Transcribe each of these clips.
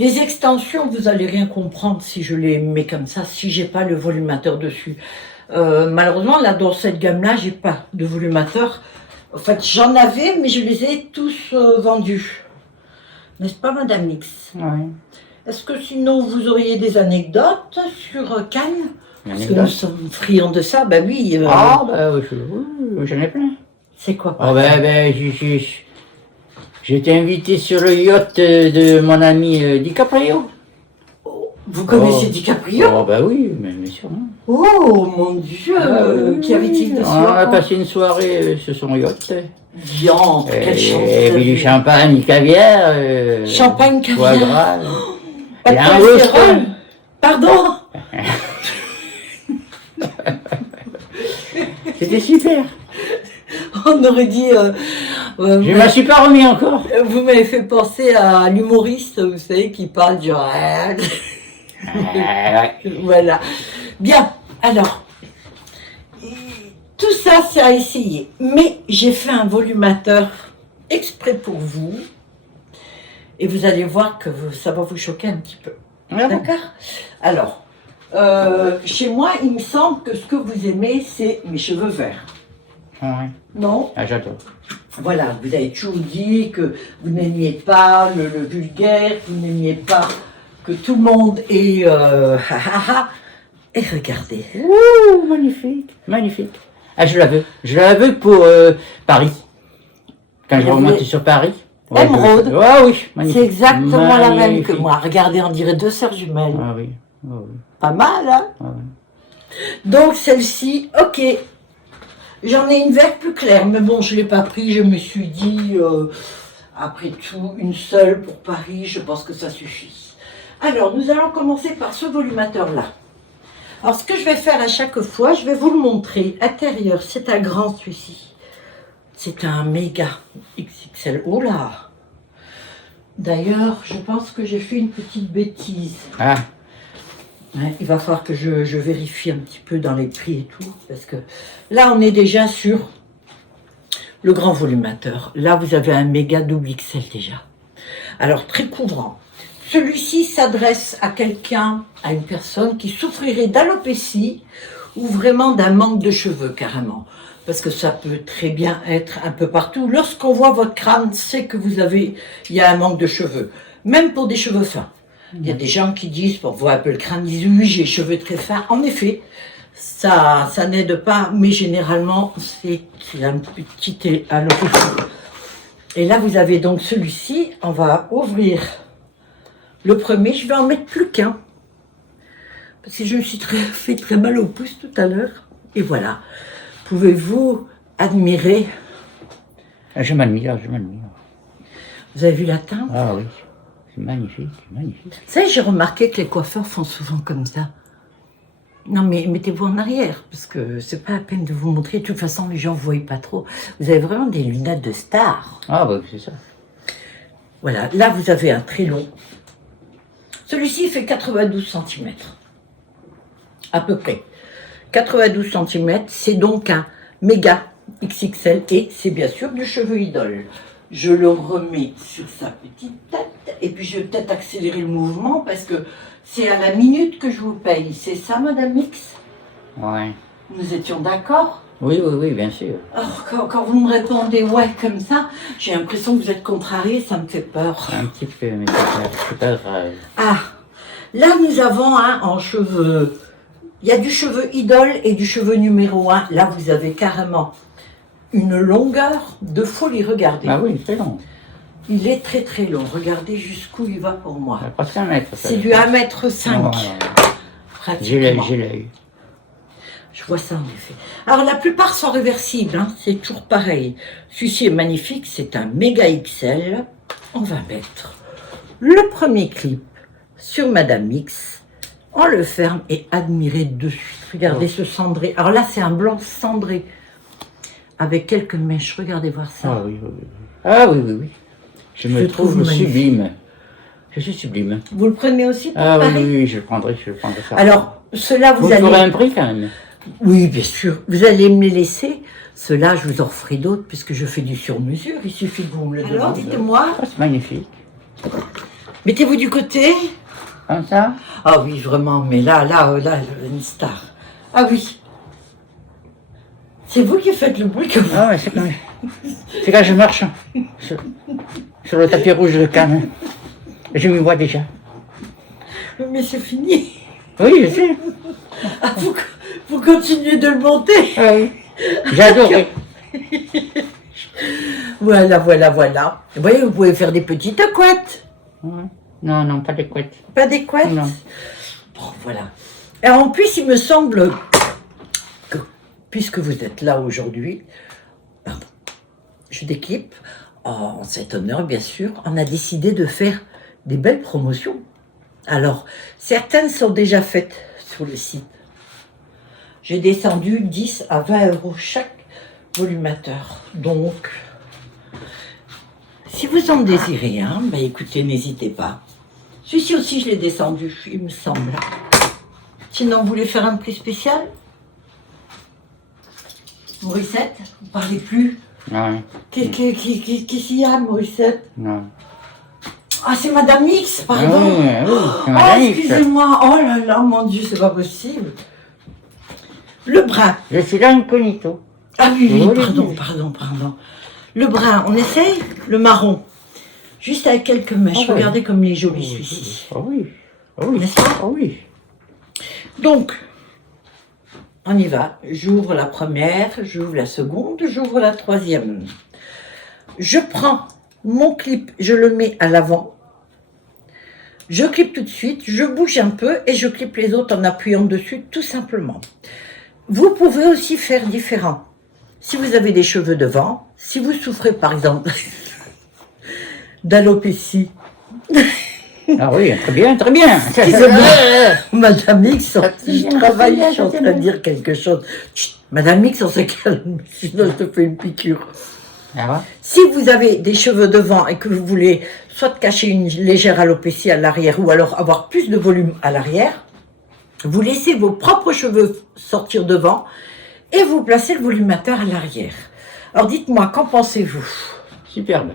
Les extensions, vous allez rien comprendre si je les mets comme ça, si j'ai pas le volumateur dessus. Malheureusement, là, dans cette gamme-là, j'ai pas de volumateur. En fait, j'en avais, mais je les ai tous vendus. N'est-ce pas, Madame X? Oui. Est-ce que sinon, vous auriez des anecdotes sur Cannes? Parce que nous sommes friands de ça, bah oui. Oui, j'en ai plein. C'est quoi? J'ai été invité sur le yacht de mon ami DiCaprio. Vous connaissez DiCaprio? Oh, oui, mais sûrement. Oh, mon Dieu! Qu'y avait-il de On a passé une soirée sur son yacht. Diantre, quelle chance! Et puis du champagne, du caviar. Champagne, foie caviar. gras. Pas de Et un cholestérol. roast. Pardon? C'était super. On aurait dit... Je m'en suis pas remis encore. Vous m'avez fait penser à l'humoriste, vous savez, qui parle du... Voilà. Bien, alors... Tout ça, c'est à essayer. Mais j'ai fait un volumateur exprès pour vous. Et vous allez voir que ça va vous choquer un petit peu. D'accord? Alors, chez moi, il me semble que ce que vous aimez, c'est mes cheveux verts. Oui. Non? Ah, j'adore. Voilà, vous avez toujours dit que vous n'aimiez pas le vulgaire, que vous n'aimiez pas que tout le monde ait... Et regardez. Ouh, magnifique, magnifique. Ah, je la veux pour Paris. Quand je remonte sur Paris. Émeraude. Oui, magnifique. C'est exactement la même que Magnifique. moi. Regardez, on dirait deux sœurs jumelles. Ah oui, ah oui. Pas mal, hein? Ah oui. Donc celle-ci, ok. J'en ai une verte plus claire, mais bon, je ne l'ai pas pris. Je me suis dit, après tout, une seule pour Paris, je pense que ça suffit. Alors, nous allons commencer par ce volumateur-là. Alors, ce que je vais faire à chaque fois, je vais vous le montrer. Intérieur, c'est un grand celui-ci. C'est un méga XXL. Oh là! D'ailleurs, je pense que j'ai fait une petite bêtise. Ah, Ouais, il va falloir que je vérifie un petit peu dans les prix et tout, parce que là, on est déjà sur le grand volumateur. Là, vous avez un méga double XL déjà. Alors, très couvrant. Celui-ci s'adresse à quelqu'un, à une personne qui souffrirait d'alopécie ou vraiment d'un manque de cheveux, carrément. Parce que ça peut très bien être un peu partout. Lorsqu'on voit votre crâne, c'est que il y a un manque de cheveux. Même pour des cheveux fins. Il y a des gens qui disent, pour voir un peu le crâne, ils disent oui, j'ai les cheveux très fins. En effet, ça n'aide pas, mais généralement, c'est un petit alopécie. Et là, vous avez donc celui-ci. On va ouvrir le premier. Je vais en mettre plus qu'un. Parce que je me suis fait très mal au pouce tout à l'heure. Et voilà. Pouvez-vous admirer? je m'admire, je m'admire. Vous avez vu la teinte? Ah oui, c'est magnifique, magnifique. Vous savez, j'ai remarqué que les coiffeurs font souvent comme ça. Non, mais mettez-vous en arrière, parce que c'est pas la peine de vous montrer. De toute façon, les gens ne voient pas trop. Vous avez vraiment des lunettes de star. Ah oui, c'est ça. Voilà, là, vous avez un très long. Celui-ci fait 92 cm. À peu près. 92 cm, c'est donc un méga XXL et c'est bien sûr du cheveu idole. Je le remets sur sa petite tête et puis je vais peut-être accélérer le mouvement parce que c'est à la minute que je vous paye. C'est ça, Madame X? Ouais. Nous étions d'accord? Oui, oui, oui, bien sûr. Alors, quand vous me répondez ouais comme ça, j'ai l'impression que vous êtes contrarié, ça me fait peur. Un petit peu, mais c'est pas grave. Ah, là nous avons un en cheveux. Il y a du cheveu idole et du cheveu numéro 1. Là, vous avez carrément une longueur de folie. Regardez. Ah oui, c'est long. Il est très très long. Regardez jusqu'où il va pour moi. Il a presque 1 mètre. C'est du 1,5 m. J'ai l'œil, Pratiquement. j'ai l'œil. Je vois ça en effet. Alors la plupart sont réversibles. Hein. C'est toujours pareil. Celui-ci est magnifique. C'est un méga XL. On va mettre le premier clip sur Madame X. On le ferme et admirez de suite. Regardez ce cendré. Alors là, c'est un blanc cendré avec quelques mèches. Regardez voir ça. Ah oui, oui, oui. Ah oui, oui, oui. Je me trouve magnifique. sublime. Je suis sublime. Vous le prenez aussi pour Ah oui, Paris? oui, oui, je le prendrai ça. Alors, ceux-là, vous allez... ferez un prix quand même. Oui, bien sûr. Vous allez me les laisser. Ceux-là, je vous en ferai d'autres puisque je fais du sur-mesure. Il suffit que vous me le demandiez. Alors, dites-moi. Ah, c'est magnifique. Mettez-vous du côté. Comme ça? Ah oui, vraiment, mais là, une star. Ah oui. C'est vous qui faites le bruit que vous... Ah ouais, c'est quand je marche sur le tapis rouge de Cannes. Je m'y vois déjà. Mais c'est fini. Oui, je sais. Ah, vous continuez de le monter. Ah oui. J'adorais. Voilà. Vous voyez, vous pouvez faire des petites couettes. Ouais. Non, non, pas de couettes. Pas des couettes? Non. Bon, voilà. Et en plus, il me semble que, puisque vous êtes là aujourd'hui, je déclipe, en cet honneur, bien sûr, on a décidé de faire des belles promotions. Alors, certaines sont déjà faites sur le site. J'ai descendu 10 à 20 euros chaque volumateur. Donc, si vous en désirez un, bah écoutez, n'hésitez pas. Celui-ci aussi, je l'ai descendu, il me semble. Sinon, vous voulez faire un prix spécial? Morissette, vous ne parlez plus. Ouais. Qu'est-ce qu'il y a, Morissette? Non. Ah, c'est Madame X, Ah pardon. oui, oui, c'est Oh, Madame X. excusez-moi. Oh là là, mon Dieu, c'est pas possible. Le brun. Je suis là incognito. Ah oui, Oui, pardon. Le brun, on essaye? Le marron. Juste avec quelques mèches. Ah ouais. Regardez comme il est joli, celui-ci. Ah oui. Ah oui. N'est-ce pas? Ah oui. Donc, on y va. J'ouvre la première, j'ouvre la seconde, j'ouvre la troisième. Je prends mon clip, je le mets à l'avant. Je clip tout de suite, je bouge un peu et je clip les autres en appuyant dessus tout simplement. Vous pouvez aussi faire différent. Si vous avez des cheveux devant, si vous souffrez par exemple d'alopécie, Ah oui, très bien, très bien. Madame X, je travaille, bien, je suis en c'est train de bien. dire quelque chose. Chut, Madame X, on se calme, sinon je te fais une piqûre. Ah ouais. Si vous avez des cheveux devant et que vous voulez soit cacher une légère alopécie à l'arrière ou alors avoir plus de volume à l'arrière, vous laissez vos propres cheveux sortir devant et vous placez le volumateur à l'arrière. Alors dites-moi, qu'en pensez-vous? Superbe.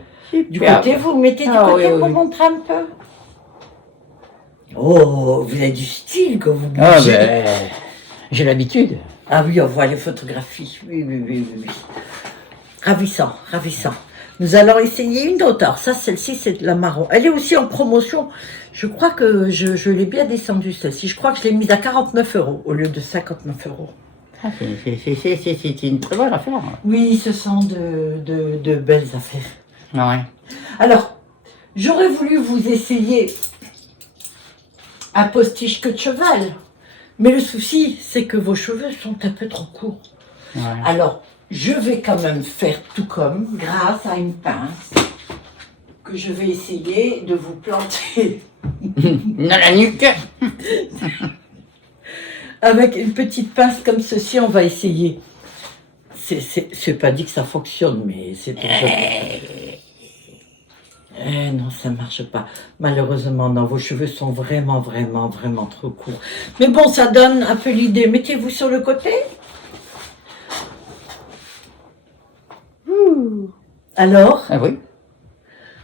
Du côté, vous mettez du Ah côté oui, pour oui. montrer un peu. Oh, vous avez du style quand vous bougez. Ah ben, j'ai l'habitude. Ah oui, on voit les photographies. Oui. Ravissant. Nous allons essayer une autre. Alors ça, celle-ci, c'est de la marron. Elle est aussi en promotion. Je crois que je l'ai bien descendue, celle-ci. Je crois que je l'ai mise à 49 euros au lieu de 59 euros. Ah, c'est une très bonne affaire. Oui, ce sont de belles affaires. Ouais. Alors, j'aurais voulu vous essayer un postiche queue de cheval. Mais le souci, c'est que vos cheveux sont un peu trop courts. Ouais. Alors, je vais quand même faire tout comme, grâce à une pince, que je vais essayer de vous planter Dans la nuque. avec une petite pince comme ceci. On va essayer. C'est pas dit que ça fonctionne, mais c'est toujours... non, ça marche pas. Malheureusement, non, vos cheveux sont vraiment trop courts. Mais bon, ça donne un peu l'idée. Mettez-vous sur le côté. Alors, Ah oui.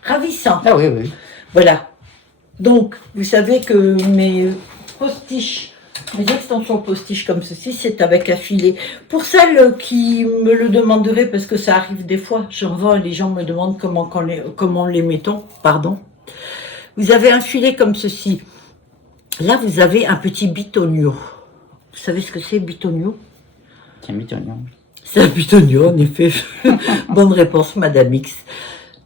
ravissant. Ah oui, oui. Voilà. Donc, vous savez que mes postiches, mes extensions postiches comme ceci, c'est avec un filet. Pour celles qui me le demanderaient, parce que ça arrive des fois, j'en vois, les gens me demandent comment les mettons, pardon. Vous avez un filet comme ceci. Là, vous avez un petit bitonio. Vous savez ce que c'est, bitonio? C'est mitonneau. C'est un bitonio, en effet. Bonne réponse, Madame X.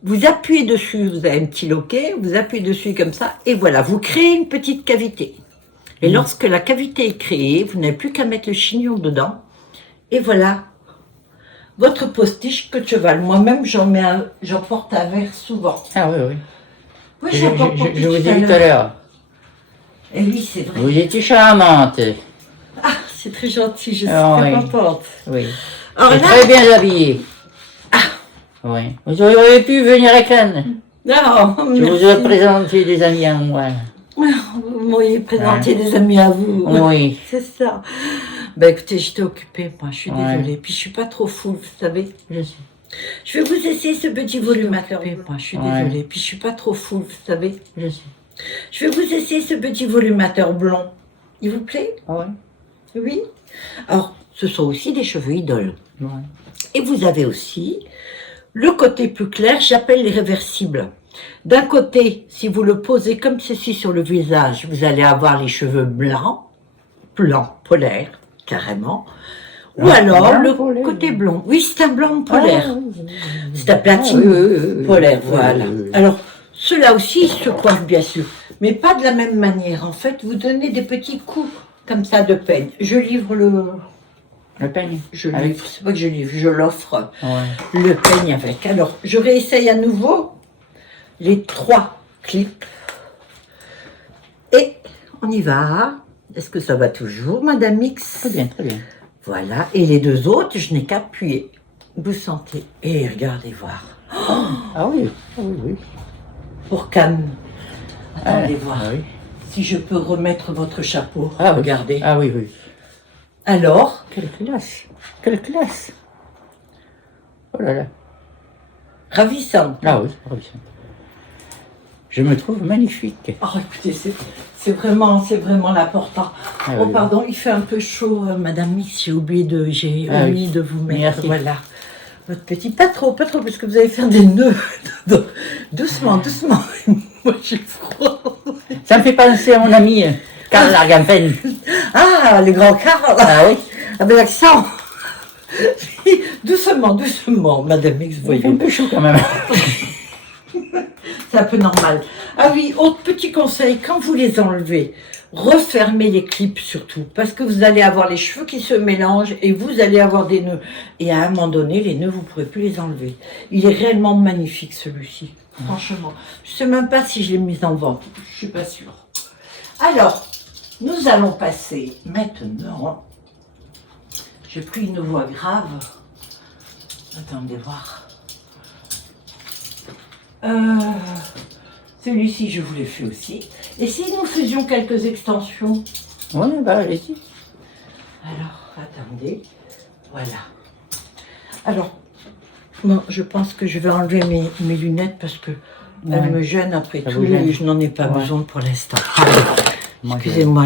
Vous appuyez dessus, vous avez un petit loquet, vous appuyez dessus comme ça, et voilà, vous créez une petite cavité. Et lorsque la cavité est créée, vous n'avez plus qu'à mettre le chignon dedans, et voilà, votre postiche queue de cheval. Moi-même, j'en porte un verre souvent. Ah oui, oui. Oui, Je, j'en porte je vous ai dit tout à l'heure. Et oui, c'est vrai. Vous étiez charmante. Ah, c'est très gentil, je suis Ah, très oui. contente. Oui. Alors Et là, très bien habillée. Oui. Vous auriez pu venir à Cannes. non, Je vous ai présenté des amis à moi. Vous m'auriez présenté des amis à vous. Oui. C'est ça. Ben écoutez, j'étais occupée, moi, je suis Ouais. désolée. Puis je suis pas trop full, vous savez. Je sais. Je vais vous essayer ce petit volumateur. Moi, je suis Ouais. désolée. Puis je suis pas trop full, vous savez. Je sais. Je vais vous essayer ce petit volumateur blond. Il vous plaît? Ah ouais. Oui. Alors, ce sont aussi des cheveux idoles. Ouais. Et vous avez aussi le côté plus clair, j'appelle les réversibles. D'un côté, si vous le posez comme ceci sur le visage, vous allez avoir les cheveux blancs, polaires, carrément. Ou alors blanc le polaire. côté blond. Oui, c'est un blanc polaire. C'est un Ah, platine oui. polaire, Oui, voilà. oui. Alors, ceux-là aussi, ils se coiffent bien sûr, mais pas de la même manière. En fait, vous donnez des petits coups comme ça de peigne. Je livre Le peigne. je Avec. livre, c'est pas que je livre, je l'offre Ouais. le peigne avec. Alors, je réessaye à nouveau les 3 clips. Et on y va. Est-ce que ça va toujours, Madame X? Très bien, très bien. Voilà. Et les 2 autres, je n'ai qu'à appuyer. Vous sentez. Et regardez voir. Ah oui, oui. Pour Cannes. Attendez voir. Ah oui. Si je peux remettre votre chapeau. Ah oui. Regardez. Ah oui, oui. Alors, Quelle classe. Quelle classe. Oh là là. ravissant. Ah oui, ravissant. Je me trouve magnifique. Oh, écoutez, c'est vraiment l'important. Ah Oh, oui. pardon, il fait un peu chaud, Madame Mix. J'ai omis oui. de vous mettre. Merci. Voilà. Votre petit. Pas trop, parce que vous allez faire des nœuds. Doucement. Moi, j'ai froid. Ça me fait penser à mon ami Karl Lagerfeld. Ah, le grand Karl. Ah oui. Avec l'accent. Doucement, Madame Mix, Il fait voyez. un peu chaud quand même. C'est un peu normal. Ah oui, autre petit conseil, quand vous les enlevez, refermez les clips surtout, parce que vous allez avoir les cheveux qui se mélangent et vous allez avoir des nœuds. Et à un moment donné, les nœuds, vous ne pourrez plus les enlever. Il est réellement magnifique celui-ci, franchement. Je ne sais même pas si je l'ai mis en vente, je ne suis pas sûre. Alors, nous allons passer maintenant. J'ai pris une voix grave. Attendez voir. Celui-ci, je vous l'ai fait aussi. Et si nous faisions quelques extensions? Oui, bah allez-y. Alors, attendez. Voilà. Alors, bon, je pense que je vais enlever mes lunettes parce que Ouais. elles me gênent après Ça tout vous gêne. et je n'en ai pas Ouais. besoin pour l'instant. Moi, Excusez-moi,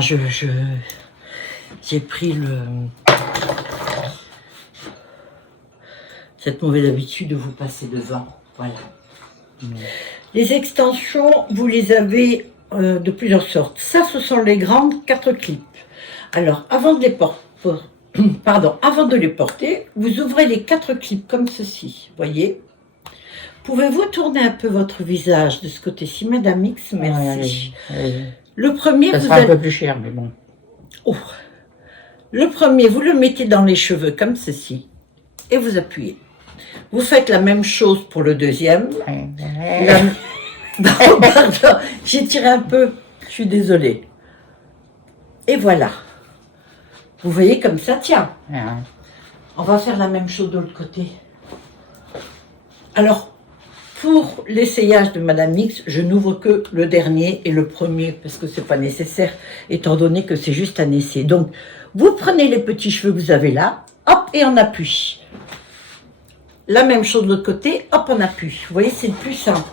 j'ai pris cette mauvaise habitude de vous passer devant. Voilà. Les extensions, vous les avez de plusieurs sortes. Ça, ce sont les grandes 4 clips. Alors, avant de les porter, vous ouvrez les 4 clips comme ceci. Voyez? Pouvez-vous tourner un peu votre visage de ce côté-ci, Madame X? Merci. allez-y. Le premier, Ça vous sera un allez... peu plus cher, mais bon. Oh. Le premier, vous le mettez dans les cheveux comme ceci et vous appuyez. Vous faites la même chose pour le deuxième. La- Non, pardon, j'ai tiré un peu, je suis désolée. Et voilà. Vous voyez comme ça, tiens. Ah, On va faire la même chose de l'autre côté. Alors, pour l'essayage de Madame X, je n'ouvre que le dernier et le premier parce que c'est pas nécessaire, étant donné que c'est juste un essai. Donc, vous prenez les petits cheveux que vous avez là, hop, et on appuie. La même chose de l'autre côté, hop, on appuie. Vous voyez, c'est le plus simple.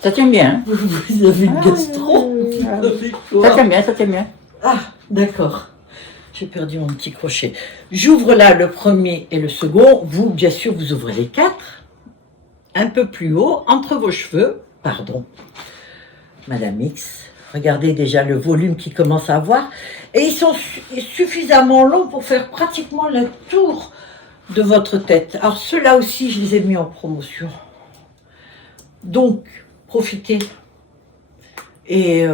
Ça tient bien. Vous avez une gastro. Ah, Vous avez quoi? Ça tient bien, ça tient bien. Ah, d'accord. J'ai perdu mon petit crochet. J'ouvre là le premier et le second. Vous, bien sûr, vous ouvrez les 4. Un peu plus haut, entre vos cheveux. Pardon. Madame X. Regardez déjà le volume qu'ils commencent à avoir. Et ils sont suffisamment longs pour faire pratiquement le tour de votre tête. Alors ceux-là aussi, je les ai mis en promotion. Donc, profitez. Et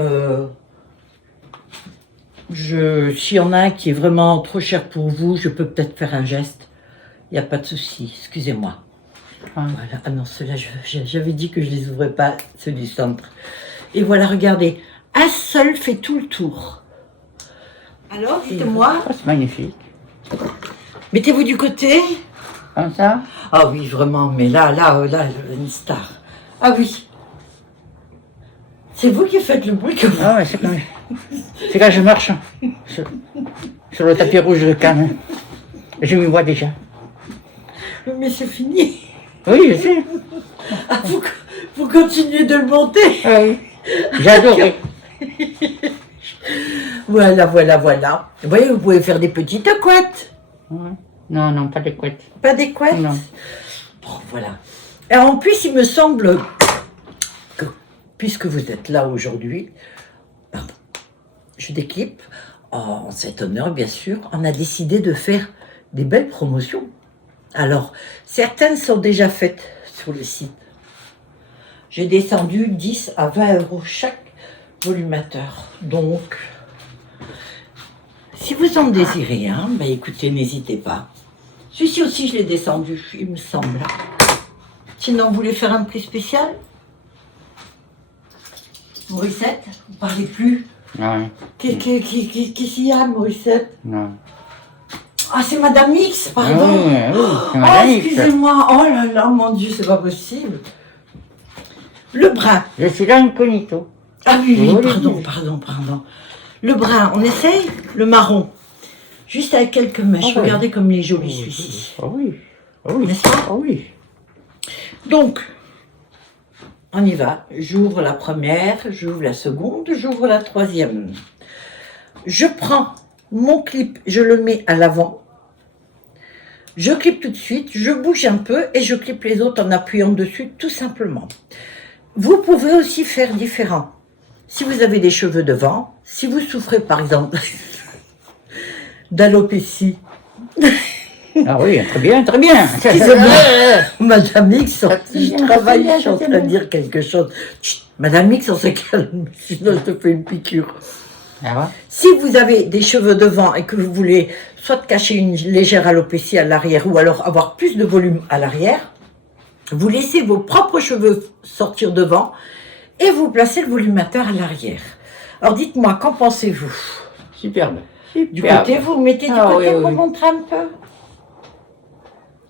s'il y en a un qui est vraiment trop cher pour vous, je peux peut-être faire un geste. Il n'y a pas de souci, excusez-moi. Ah. Voilà. Ah non, ceux-là, j'avais dit que je ne les ouvrais pas, ceux du centre. Et voilà, regardez, un seul fait tout le tour. Alors, dites-moi, Oh, c'est magnifique. mettez-vous du côté. Comme ça. Ah oui, vraiment, mais là, une star. Ah oui. C'est vous qui faites le bruit que vous... Ah ouais, c'est quand je marche sur le tapis rouge de Cannes. Je m'y vois déjà. Mais c'est fini. Oui, je sais. Ah, vous continuez de le monter. Ah oui. J'adorais. Voilà, voilà, voilà. Vous voyez, vous pouvez faire des petites couettes. Ouais. Non, non, pas des couettes. Pas des couettes? Non. Bon, voilà. Et en plus, il me semble que, puisque vous êtes là aujourd'hui, pardon, je déclipe, en cet honneur, bien sûr, on a décidé de faire des belles promotions. Alors, certaines sont déjà faites sur le site. J'ai descendu 10 à 20 euros chaque volumateur. Donc, si vous en désirez un, ben écoutez, n'hésitez pas. Celui-ci aussi, je l'ai descendu, il me semble. Sinon, vous voulez faire un prix spécial? Morissette, vous parlez plus. Ouais. Qu'est-ce qu'il y a, Morissette? Non. Ah, c'est Madame X, Ah pardon. oui, oui, c'est Oh, Madame X. excusez-moi. Oh là là, mon Dieu, c'est pas possible. Le brun. Je suis là incognito. Ah oui, oui, Oui, pardon, oui. pardon. Le brun, on essaye? Le marron. Juste avec quelques mèches. Ah ouais. Regardez comme il est joli, celui-ci. Ah oui. Ah oui. N'est-ce pas? Ah oui. Donc, on y va. J'ouvre la première, j'ouvre la seconde, j'ouvre la troisième. Je prends mon clip, je le mets à l'avant. Je clip tout de suite, je bouge un peu et je clip les autres en appuyant dessus tout simplement. Vous pouvez aussi faire différent. Si vous avez des cheveux devant, si vous souffrez par exemple d'alopécie, Ah oui, très bien, très bien. Madame X, si je bien, travaille, c'est bien, je suis en c'est train de bien. dire quelque chose. Chut, Madame X, on se calme, sinon je te fais une piqûre. Ah ouais. Si vous avez des cheveux devant et que vous voulez soit cacher une légère alopécie à l'arrière ou alors avoir plus de volume à l'arrière, vous laissez vos propres cheveux sortir devant et vous placez le volumateur à l'arrière. Alors dites-moi, qu'en pensez-vous? Superbe. Du côté, vous mettez du Ah, côté oui, pour oui. montrer un peu.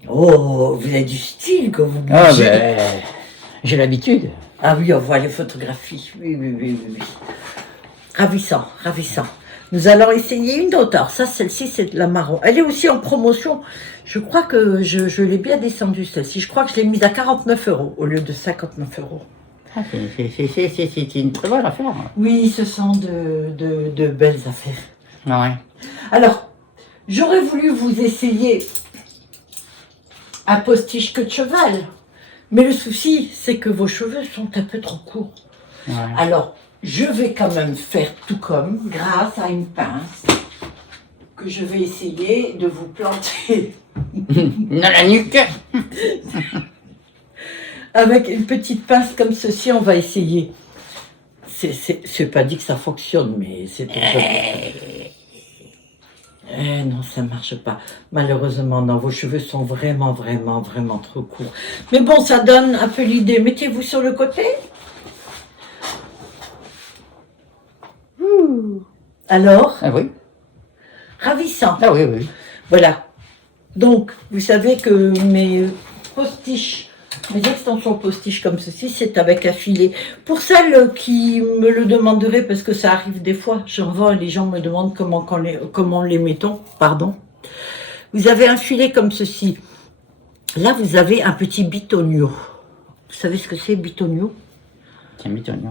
Oh, vous avez du style quand vous bougez. Ah ben, j'ai l'habitude. Ah oui, on voit les photographies. Oui. Ravissant, ravissant. Nous allons essayer une autre. Alors ça, celle-ci, c'est de la marron. Elle est aussi en promotion. Je crois que je l'ai bien descendue, celle-ci. Je crois que je l'ai mise à 49 euros au lieu de 59 euros. Ah, c'est une très bonne affaire. Oui, ce sont de belles affaires. Ah ouais. Alors, j'aurais voulu vous essayer un postiche queue de cheval. Mais le souci, c'est que vos cheveux sont un peu trop courts. Ouais. Alors, je vais quand même faire tout comme, grâce à une pince, que je vais essayer de vous planter Dans la nuque. avec une petite pince comme ceci. On va essayer. C'est pas dit que ça fonctionne, mais c'est non, ça marche pas. Malheureusement, non, vos cheveux sont vraiment trop courts. Mais bon, ça donne un peu l'idée. Mettez-vous sur le côté. Alors, Ah oui. ravissant. Ah oui, oui. Voilà. Donc, vous savez que mes postiches, mes extensions postiches comme ceci, c'est avec un filet. Pour celles qui me le demanderaient, parce que ça arrive des fois, j'en vends et les gens me demandent comment les mettons, pardon. Vous avez un filet comme ceci. Là, vous avez un petit bitonio. Vous savez ce que c'est, bitonio? C'est un bitonio.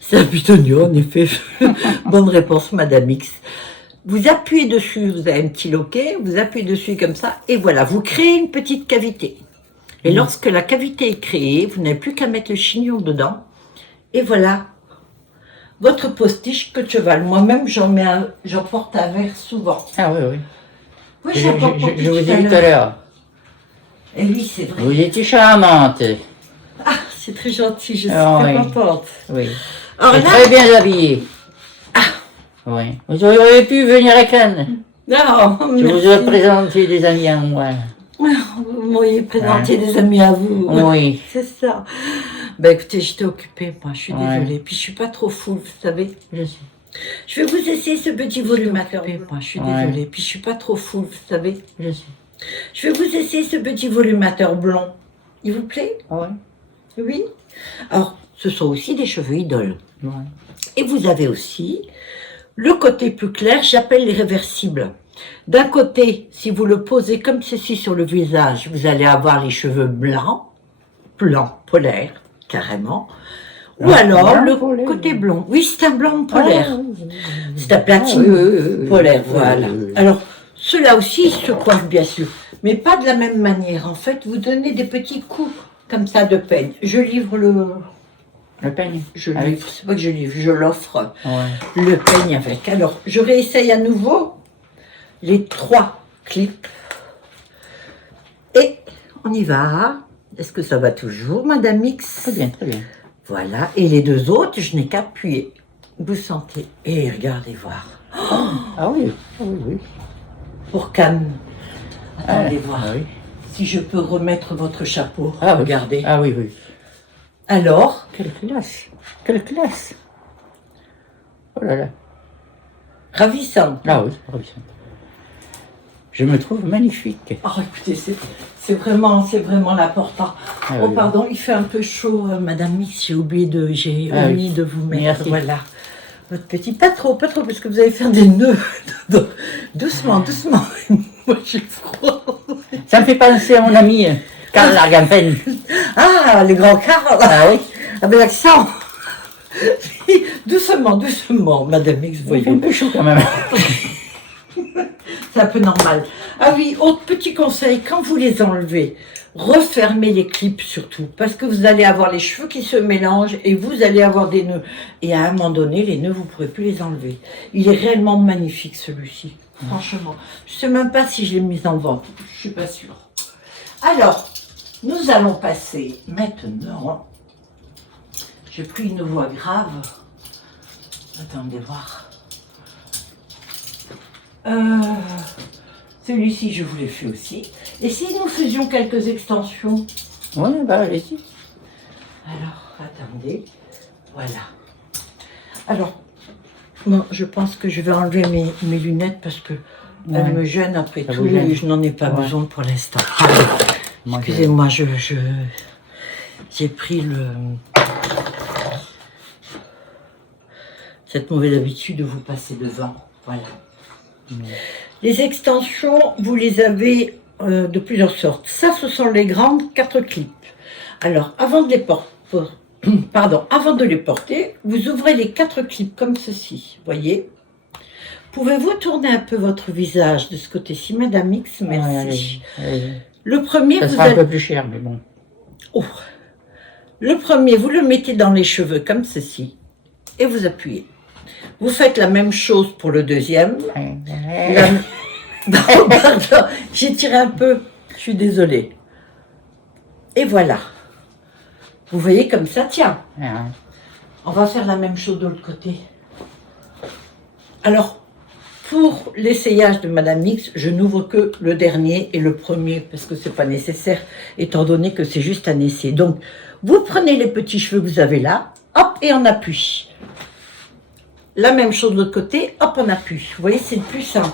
C'est un bitonio, en effet. Bonne réponse, Madame X. Vous appuyez dessus, vous avez un petit loquet, vous appuyez dessus comme ça, et voilà, vous créez une petite cavité. Et lorsque la cavité est créée, vous n'avez plus qu'à mettre le chignon dedans, et voilà, votre postiche queue de cheval. Moi-même, j'en porte un verre souvent. Ah oui, oui. Oui, Je, j'en porte beaucoup je vous ai tout à dit tout à l'heure. Et oui, c'est vrai. Vous étiez charmante. Ah, c'est très gentil, je suis Ah, très oui. contente. Oui. Alors Et là, très bien habillée. Oui. Vous auriez pu venir à Cannes. non, Je vous ai merci. présenté des amis à moi. Vous m'auriez présenté des amis à vous. Oui. C'est ça. Ben écoutez, j'étais occupée, moi, je suis Ouais. désolée. Puis je suis pas trop full, vous savez. Je sais. Je vais vous essayer ce petit volumateur. Moi, je suis Ouais. désolée. Puis je suis pas trop full, vous savez. Je sais. Je vais vous essayer ce petit volumateur blond. Il vous plaît? Oui. Oui. Alors, ce sont aussi des cheveux idoles. Ouais. Et vous avez aussi le côté plus clair, j'appelle les réversibles. D'un côté, si vous le posez comme ceci sur le visage, vous allez avoir les cheveux blancs, polaires, carrément. Ou alors blanc le polaire. côté blond. Oui, c'est un blanc polaire. Ah, oui. C'est un platine Oui. polaire, Oui, voilà. oui. Alors, ceux-là aussi se coiffent bien sûr, mais pas de la même manière. En fait, vous donnez des petits coups comme ça de peigne. Je livre Le peigne. je Avec. livre, c'est pas que je livre, je l'offre Ouais. le peigne avec. Alors, je réessaye à nouveau les 3 clips. Et on y va. Est-ce que ça va toujours, Madame X? Très bien, très bien. Voilà. Et les 2 autres, je n'ai qu'à appuyer. Vous sentez. Et regardez voir. Ah oui, oui. Pour Cannes. Attendez Ah, voir. ah oui. Si je peux remettre votre chapeau. Ah, oui. Regardez. Ah oui, oui. Alors, Quelle classe. Quelle classe. Oh là là. ravissant. Ah oui, ravissant. Je me trouve magnifique. Oh, écoutez, c'est vraiment l'important. Ah Oh, oui. pardon, il fait un peu chaud, Madame Miss. J'ai oublié j'ai Ah omis oui. de vous mettre. Merci. Voilà. Votre petit, pas trop, parce que vous allez faire des nœuds. Doucement, doucement. Moi, j'ai froid. Ça me fait penser à mon ami Karl Lagerfeld. Ah, le grand Karl. Ah oui. Avec l'accent. Doucement, doucement, Madame X, Il fait un voyons. peu chaud quand même. C'est un peu normal. Ah oui, autre petit conseil, quand vous les enlevez, refermez les clips surtout, parce que vous allez avoir les cheveux qui se mélangent et vous allez avoir des nœuds. Et à un moment donné, les nœuds, vous ne pourrez plus les enlever. Il est réellement magnifique celui-ci, franchement. Je ne sais même pas si je l'ai mis en vente, je ne suis pas sûre. Alors, nous allons passer maintenant. J'ai pris une voix grave. Attendez voir. Celui-ci, je vous l'ai fait aussi. Et si nous faisions quelques extensions? Oui, bah allez-y. Alors, attendez. Voilà. Alors, bon, je pense que je vais enlever mes lunettes parce que Ouais. elles me gênent après Ça tout vous gêne. et je n'en ai pas Ouais. besoin pour l'instant. Moi, Excusez-moi, j'ai pris cette mauvaise habitude de vous passer devant. Voilà. Les extensions, vous les avez de plusieurs sortes. Ça, ce sont les grandes 4 clips. Alors, avant de les porter, vous ouvrez les 4 clips comme ceci. Voyez. Pouvez-vous tourner un peu votre visage de ce côté-ci, Madame X? Merci. Ouais, allez-y. Le premier, Ça vous sera un allez... peu plus cher, mais bon. Oh. Le premier, vous le mettez dans les cheveux comme ceci et vous appuyez. Vous faites la même chose pour le deuxième. Non, pardon, j'ai tiré un peu, je suis désolée. Et voilà. Vous voyez comme ça, tiens. Ah, On va faire la même chose de l'autre côté. Alors, pour l'essayage de Madame X, je n'ouvre que le dernier et le premier parce que c'est pas nécessaire, étant donné que c'est juste un essai. Donc, vous prenez les petits cheveux que vous avez là, hop, et on appuie. La même chose de l'autre côté, hop, on appuie. Vous voyez, c'est le plus simple.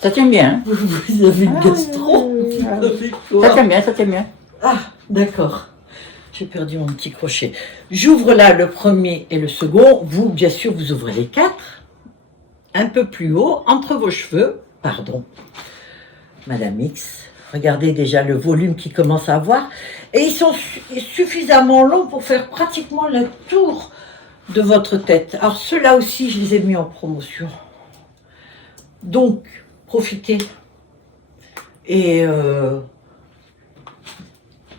ça tient bien. Vous avez une gastro. Vous avez quoi? Ça tient bien, ça tient bien. Ah, d'accord. J'ai perdu mon petit crochet. J'ouvre là le premier et le second. Vous, bien sûr, vous ouvrez les 4. Un peu plus haut, entre vos cheveux. Pardon. Madame X, regardez déjà le volume qu'ils commencent à avoir. Et ils sont suffisamment longs pour faire pratiquement le tour de votre tête. Alors ceux-là aussi, je les ai mis en promotion. Donc, profitez. Et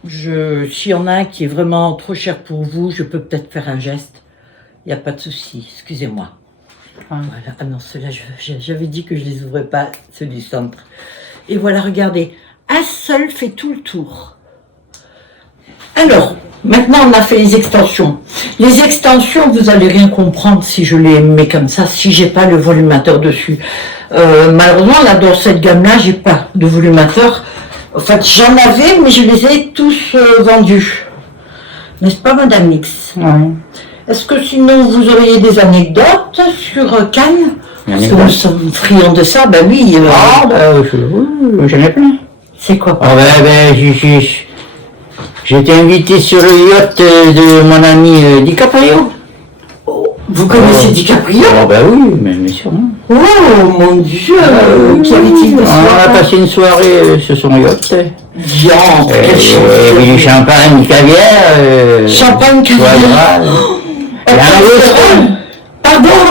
s'il y en a un qui est vraiment trop cher pour vous, je peux peut-être faire un geste. Il n'y a pas de souci, excusez-moi. Ah. Voilà. Ah non, ceux-là, j'avais dit que je ne les ouvrais pas, ceux du centre. Et voilà, regardez, un seul fait tout le tour. Alors, maintenant on a fait les extensions. Les extensions, vous n'allez rien comprendre si je les mets comme ça, si j'ai pas le volumateur dessus. Malheureusement, là, dans cette gamme-là, j'ai pas de volumateur. En fait, j'en avais, mais je les ai tous vendus. N'est-ce pas, Madame X? Ouais. Est-ce que sinon, vous auriez des anecdotes sur Cannes? Parce que nous sommes friands de ça, ben oui. Ah, bah, oui, j'en ai plein. C'est quoi? Ah, j'ai été invité sur le yacht de mon ami DiCaprio. Oh, Vous connaissez DiCaprio? Oh bah oui, mais bien sûr. Hein. Oh mon Dieu, qui avait-il de On a soir? passé une soirée sur son yacht. Diantre, quel Du chef. champagne, du caviar. Champagne, foie caviar. gras. Oh, Et un autre. Pardon?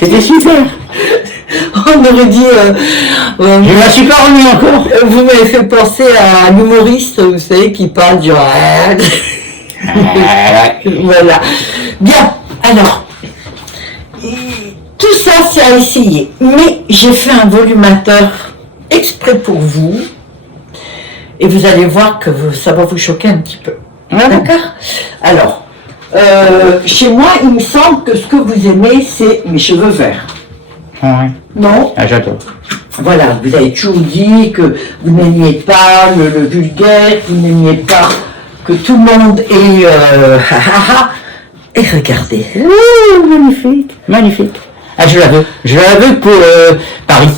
C'était super. On aurait dit... Je m'en suis pas remis encore. vous m'avez fait penser à un humoriste, vous savez, qui parle du... Voilà. Bien, alors, tout ça c'est à essayer, mais j'ai fait un volumateur exprès pour vous, et vous allez voir que ça va vous choquer un petit peu. D'accord? Alors, chez moi, il me semble que ce que vous aimez, c'est mes cheveux verts. Ouais. Non? Ah, j'adore. Voilà, vous avez toujours dit que vous n'aimiez pas le vulgaire, vous n'aimiez pas que tout le monde ait... Et regardez. Ouh, magnifique, magnifique. Ah, je la veux pour Paris.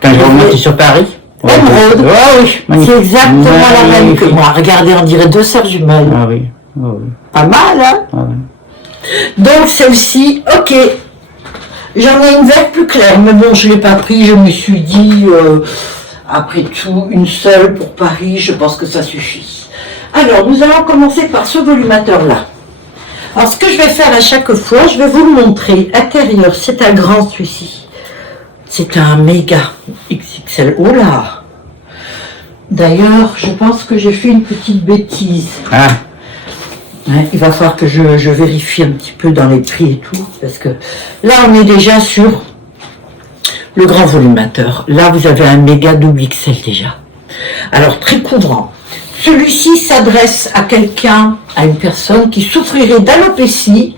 Quand je remonte sur Paris. Émeraude. Oui, magnifique. C'est exactement la même que Magnifique. moi. Regardez, on dirait deux sœurs jumelles. Ah oui, ah oui. Pas mal, hein? Ah oui. Donc celle-ci, ok. J'en ai une verte plus claire, mais bon, je ne l'ai pas pris. Je me suis dit, après tout, une seule pour Paris, je pense que ça suffit. Alors, nous allons commencer par ce volumateur-là. Alors, ce que je vais faire à chaque fois, je vais vous le montrer. Intérieur, c'est un grand celui-ci. C'est un méga XXL. Oh là! D'ailleurs, je pense que j'ai fait une petite bêtise. Ah, Ouais, il va falloir que je vérifie un petit peu dans les prix et tout, parce que là, on est déjà sur le grand volumateur. Là, vous avez un méga double XL déjà. Alors, très couvrant. Celui-ci s'adresse à quelqu'un, à une personne qui souffrirait d'alopécie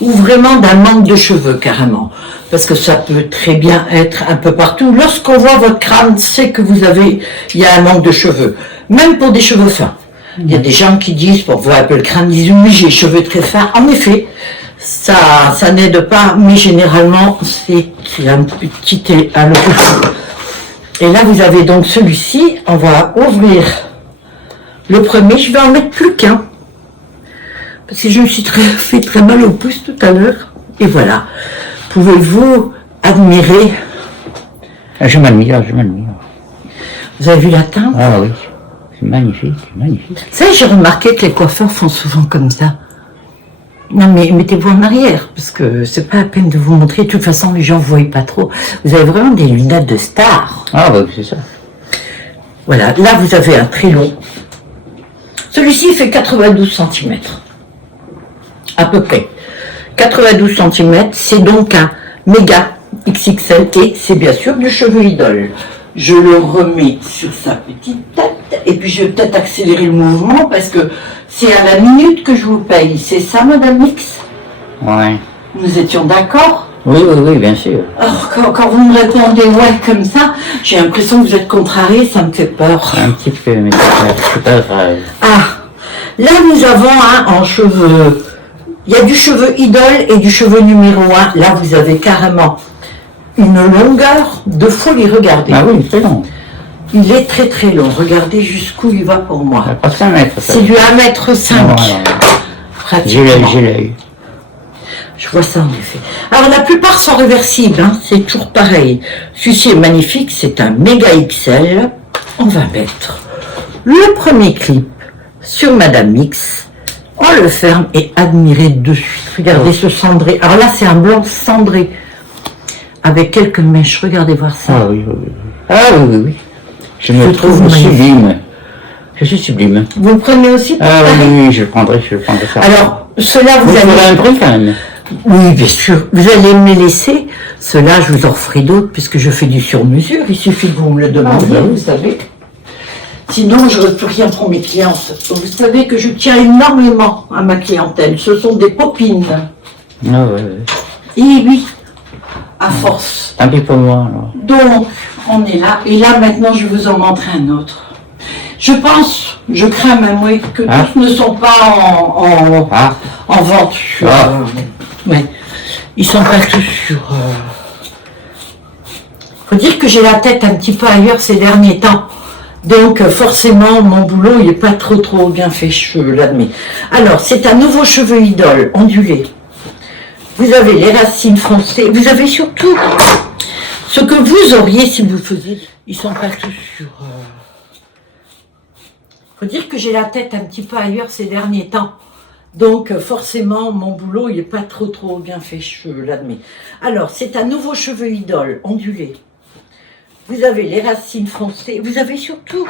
ou vraiment d'un manque de cheveux, carrément. Parce que ça peut très bien être un peu partout. Lorsqu'on voit votre crâne, c'est que il y a un manque de cheveux. Même pour des cheveux fins. Il y a des gens qui disent, pour voir un peu le crâne, ils disent oui, j'ai les cheveux très fins. En effet, ça n'aide pas, mais généralement, c'est un petit alopécie. Et là, vous avez donc celui-ci. On va ouvrir le premier. Je vais en mettre plus qu'un. Parce que je me suis fait très mal au pouce tout à l'heure. Et voilà. Pouvez-vous admirer? je m'admire, je m'admire. Vous avez vu la teinte? Ah oui, c'est magnifique, magnifique. Ça, j'ai remarqué que les coiffeurs font souvent comme ça. Non, mais mettez-vous en arrière, parce que c'est pas la peine de vous montrer. De toute façon, les gens ne voient pas trop. Vous avez vraiment des lunettes de star. Ah oui, c'est ça. Voilà, là, vous avez un très long. Celui-ci fait 92 cm. À peu près. 92 cm, c'est donc un méga XXL et c'est bien sûr du cheveu idole. Je le remets sur sa petite tête et puis je vais peut-être accélérer le mouvement parce que c'est à la minute que je vous paye. C'est ça, Madame Mix? Ouais. Nous étions d'accord? Oui, oui, oui, bien sûr. Alors, quand vous me répondez ouais comme ça, j'ai l'impression que vous êtes contrarié, ça me fait peur. Un petit peu, mais c'est pas grave. Ah, là nous avons un en cheveux. Il y a du cheveu idole et du cheveu numéro 1. Là vous avez carrément une longueur de folie, regardez. Ah oui, c'est long. Il est très très long, regardez jusqu'où il va pour moi. Ça passe 5 mètres, ça. C'est du 1,5 m. Voilà. J'ai l'œil. Je vois ça en effet. Alors la plupart sont réversibles, hein, c'est toujours pareil. Celui-ci est magnifique, c'est un méga XL. On va mettre le premier clip sur Madame Mix. On le ferme et admirez de suite. Regardez ce cendré. Alors là c'est un blanc cendré avec quelques mèches. Regardez voir ça. Ah oui, oui, oui. Ah oui, oui, oui. Je me trouve trouve magnifique. sublime. Je suis sublime. Vous le prenez aussi pour Ah Paris? oui, oui, je le prendrai ça. Alors ceux-là vous vous allez... avez un prix quand même. Oui, bien sûr. Vous allez me les laisser. Ceux-là, je vous en ferai d'autres puisque je fais du sur-mesure. Il suffit que vous me le demandiez, Ah, oui. vous savez. Sinon, je ne peux rien pour mes clientes. Vous savez que je tiens énormément à ma clientèle. Ce sont des popines. Ah oui, oui. Et oui, à force. Tant pis pour moi alors. Donc, on est là. Et là, maintenant, je vous en montrer un autre. Je pense, je crains même, oui, que Ah. tous ne sont pas Ah, en vente sur... Ah. Ouais. Ils sont pas tous sur... Faut dire que j'ai la tête un petit peu ailleurs ces derniers temps. Donc forcément, mon boulot, il n'est pas trop bien fait, je l'admets. Alors, c'est un nouveau cheveu idole, ondulé. Vous avez les racines foncées. Vous avez surtout ce que vous auriez si vous le faisiez. Ils sont pas tous sur... Faut dire que j'ai la tête un petit peu ailleurs ces derniers temps. Donc forcément, mon boulot, il n'est pas trop bien fait, je l'admets. Alors, c'est un nouveau cheveu idole, ondulé. Vous avez les racines foncées. Vous avez surtout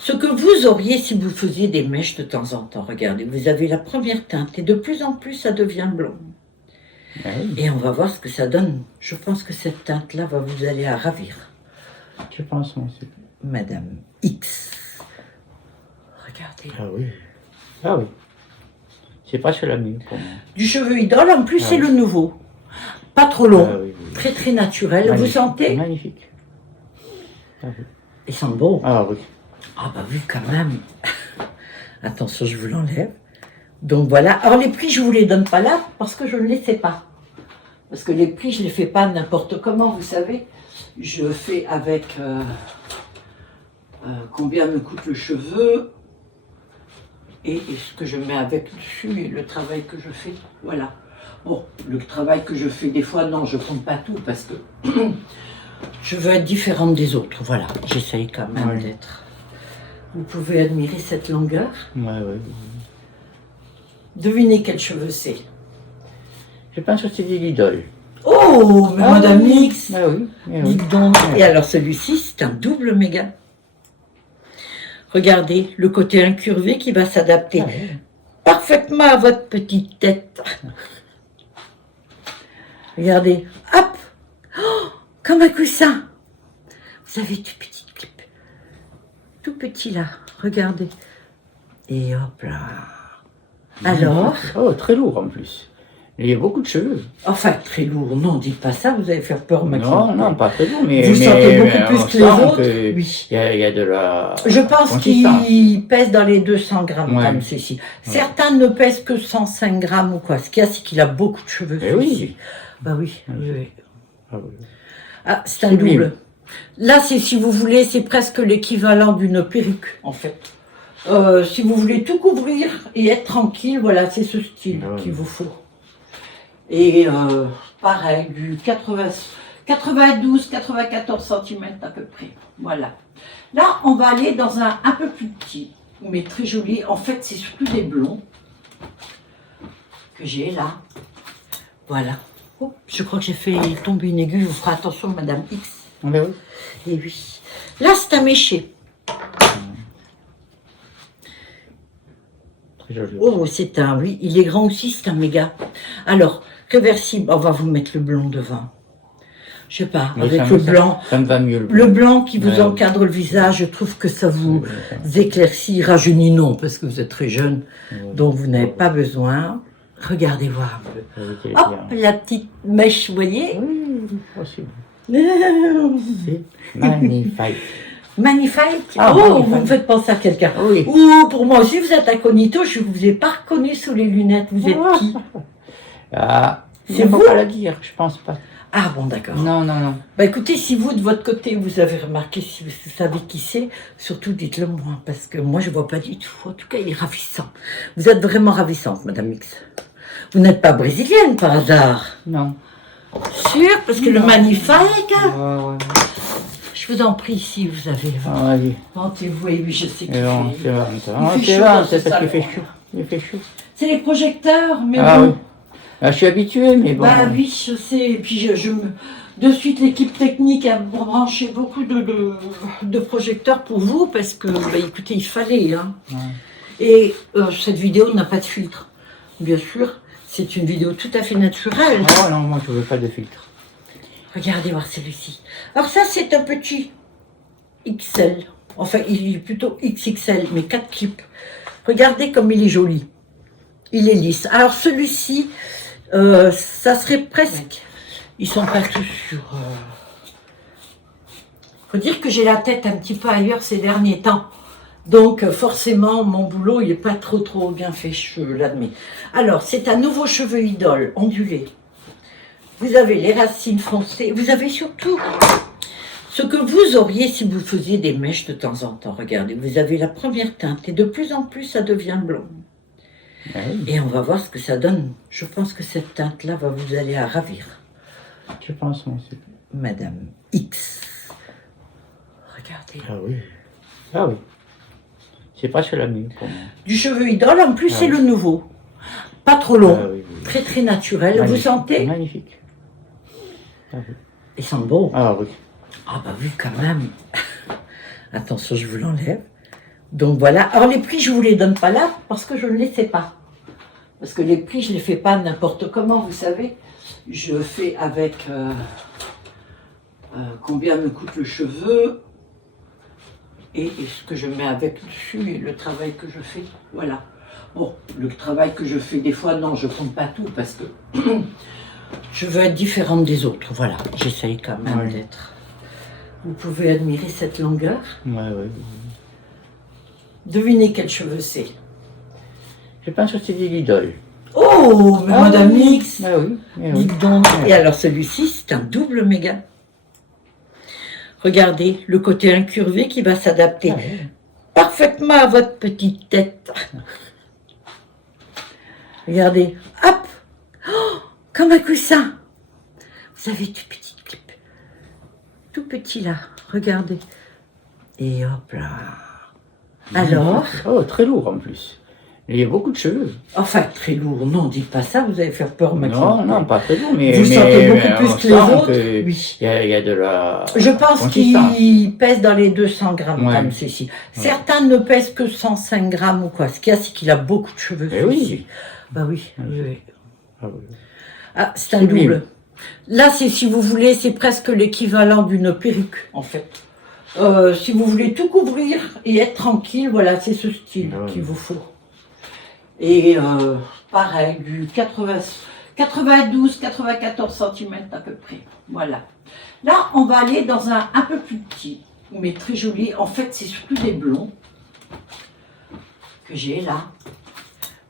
ce que vous auriez si vous faisiez des mèches de temps en temps. Regardez, vous avez la première teinte et de plus en plus, ça devient blond. Oui. Et on va voir ce que ça donne. Je pense que cette teinte-là va vous aller à ravir. Je pense aussi. Madame X. Regardez. Ah oui. Ah oui. C'est pas sur la mienne pour moi. Du cheveu idole, en plus Ah c'est oui. le nouveau. Pas trop long. Ah oui, oui. Très naturel. Magnifique. Vous sentez? Magnifique. Ah oui. Ils sont beaux. Ah oui. Ah bah oui, quand même. Attention, je vous l'enlève. Donc voilà. Alors les prix, je ne vous les donne pas là parce que je ne les sais pas. Parce que les prix, je ne les fais pas n'importe comment, vous savez. Je fais avec combien me coûte le cheveu et ce que je mets avec dessus et le travail que je fais. Voilà. Bon, le travail que je fais des fois, non, je ne compte pas tout parce que je veux être différente des autres. Voilà, j'essaye quand même Oui. d'être... Vous pouvez admirer cette longueur. Ouais, ouais. Devinez quel cheveu c'est. Je pense que c'est des idoles. Oh, mais Madame oui. X. Ah oui. Eh oui. Dites donc. Et alors celui-ci, c'est un double méga. Regardez, le côté incurvé qui va s'adapter Ah oui. parfaitement à votre petite tête. Regardez, hop, oh, comme un coussin. Vous avez tout petit clip, tout petit là, regardez. Et hop là. Alors, Oh, très lourd en plus. Il y a beaucoup de cheveux. enfin très lourd, non, dites pas ça, vous allez faire peur maintenant. Non, non, pas très lourd, mais... Vous sentez beaucoup plus on que les sent autres. que Oui. Il y a de la... Je pense consistance. qu'il pèse dans les 200 grammes, Ouais. comme ceci. Certains ne pèsent que 105 grammes ou quoi. Ce qu'il y a, c'est qu'il a beaucoup de cheveux. Eh oui. celui-ci. Bah oui. oui, oui. Ah oui. Ah, c'est un Sublime. double. Là, c'est, si vous voulez, c'est presque l'équivalent d'une perruque, en fait. Si vous voulez tout couvrir et être tranquille, voilà, c'est ce style Ouais. qu'il vous faut. Et pareil, du 92-94 cm à peu près. Voilà. Là, on va aller dans un peu plus petit, mais très joli. En fait, c'est surtout des blonds que j'ai là. Voilà. Oh, je crois que j'ai fait tomber une aiguille. Vous ferez attention, Madame X. Ah ben oui. Et oui. Là, c'est un méché. Très joli. Oh, c'est un, oui. Il est grand aussi, c'est un méga. Alors, réversible. On va vous mettre le blond devant. Je sais pas, Oui, avec ça le me- blanc. Ça me va mieux. Le blanc qui vous Ouais. encadre le visage, je trouve que ça vous Ouais. éclaircit, rajeunit non, parce que vous êtes très jeune, Ouais. donc vous n'avez Ouais. pas besoin. Regardez voir un peu. Oui, c'est Hop, bien. la petite mèche, vous voyez. Oui, possible. C'est magnifique. Magnifique. Ah, Oh, magnifique. vous me faites penser à quelqu'un. Oui. Ou pour moi aussi, vous êtes incognito, je ne vous ai pas reconnu sous les lunettes. Vous êtes qui? Ah, C'est il ne faut vous pas la dire, je pense pas. Ah bon, d'accord. Non, non, non. Bah écoutez, si vous, de votre côté, vous avez remarqué, si vous savez qui c'est, surtout dites-le moi, parce que moi, je ne vois pas du tout. En tout cas, il est ravissant. Vous êtes vraiment ravissante, Madame X. Vous n'êtes pas brésilienne, par hasard? Non. Sûr, parce que le Non. magnifique, Ouais. je vous en prie, si vous avez... Ah, vas-y. Mentez-vous, et oui, je sais qu'il Et on fait... se vante. Il On fait se chaud dans vante, ce c'est parce qu'il fait salon. chaud. Il fait chaud. C'est les projecteurs, mais Ah bon... oui. Ah, je suis habitué, mais bon. Bah oui, je sais. Et puis de suite, l'équipe technique a branché beaucoup de projecteurs pour vous parce que, bah, écoutez, il fallait. Hein. Ouais. Et cette vidéo n'a pas de filtre. Bien sûr, c'est une vidéo tout à fait naturelle. Oh non, moi je veux pas de filtre. Regardez voir celui-ci. Alors ça, c'est un petit XL. Enfin, il est plutôt XXL, mais 4 clips. Regardez comme il est joli. Il est lisse. Alors celui-ci, ça serait presque... Ils sont pas tous sur... Faut dire que j'ai la tête un petit peu ailleurs ces derniers temps. Donc forcément, mon boulot, il n'est pas trop bien fait, je l'admets. Alors, c'est un nouveau cheveu idole, ondulé. Vous avez les racines foncées. Vous avez surtout Ce que vous auriez si vous faisiez des mèches de temps en temps. Regardez, vous avez la première teinte et de plus en plus ça devient blond. Ah oui, Et on va voir ce que ça donne. Je pense que cette teinte-là va vous aller à ravir. je pense aussi. Madame X. Regardez. Ah oui. Ah oui. C'est presque la mieux pour moi. Du cheveu idole, en plus Ah c'est oui. le nouveau. Pas trop long, Ah oui, oui. très très naturel. Vous Magnifique. sentez? Magnifique. Ah oui. Ils sont beaux. Ah oui. Ah bah oui, quand même. Attention, je vous l'enlève. Donc voilà. Alors les prix, je ne vous les donne pas là parce que je ne les sais pas. Parce que les prix, je ne les fais pas n'importe comment, vous savez. Je fais avec combien me coûte le cheveu et ce que je mets avec dessus et le travail que je fais. Voilà. Bon, le travail que je fais des fois, non, je ne compte pas tout parce que je veux être différente des autres. Voilà, j'essaye quand même Oui. d'être. Vous pouvez admirer cette longueur. Ouais, ouais. Devinez quel cheveu c'est. Je pense que c'est des idoles. Oh, mais Madame oui. X. Ah oui. Eh oui. Dites donc. Et alors celui-ci, c'est un double méga. Regardez le côté incurvé qui va s'adapter Ah oui. parfaitement à votre petite tête. Regardez, hop, oh, comme un coussin. Vous avez tout petit clip, tout petit là. Regardez. Et hop là. Alors, Oh, très lourd en plus. Il y a beaucoup de cheveux. enfin très lourd. Non, dites pas ça. Vous allez faire peur maintenant. Non, non, pas très lourd, mais. Vous sentez beaucoup mais plus on que les sent autres. que Oui. Il y a de la. Je pense consistance. qu'il pèse dans les 200 grammes, Ouais. comme ceci. Certains ne pèsent que 105 grammes ou quoi. Ce qu'il y a, c'est qu'il a beaucoup de cheveux. Eh oui. celui-ci. Bah oui. oui, oui. Ah oui. Ah, c'est un Sublime. double. Là, c'est, si vous voulez, c'est presque l'équivalent d'une perruque, en fait. Si vous voulez tout couvrir et être tranquille, voilà, c'est ce style Ouais. qu'il vous faut. Et pareil, du 92-94 cm à peu près. Voilà. Là, on va aller dans un peu plus petit, mais très joli. En fait, c'est surtout des blonds que j'ai là.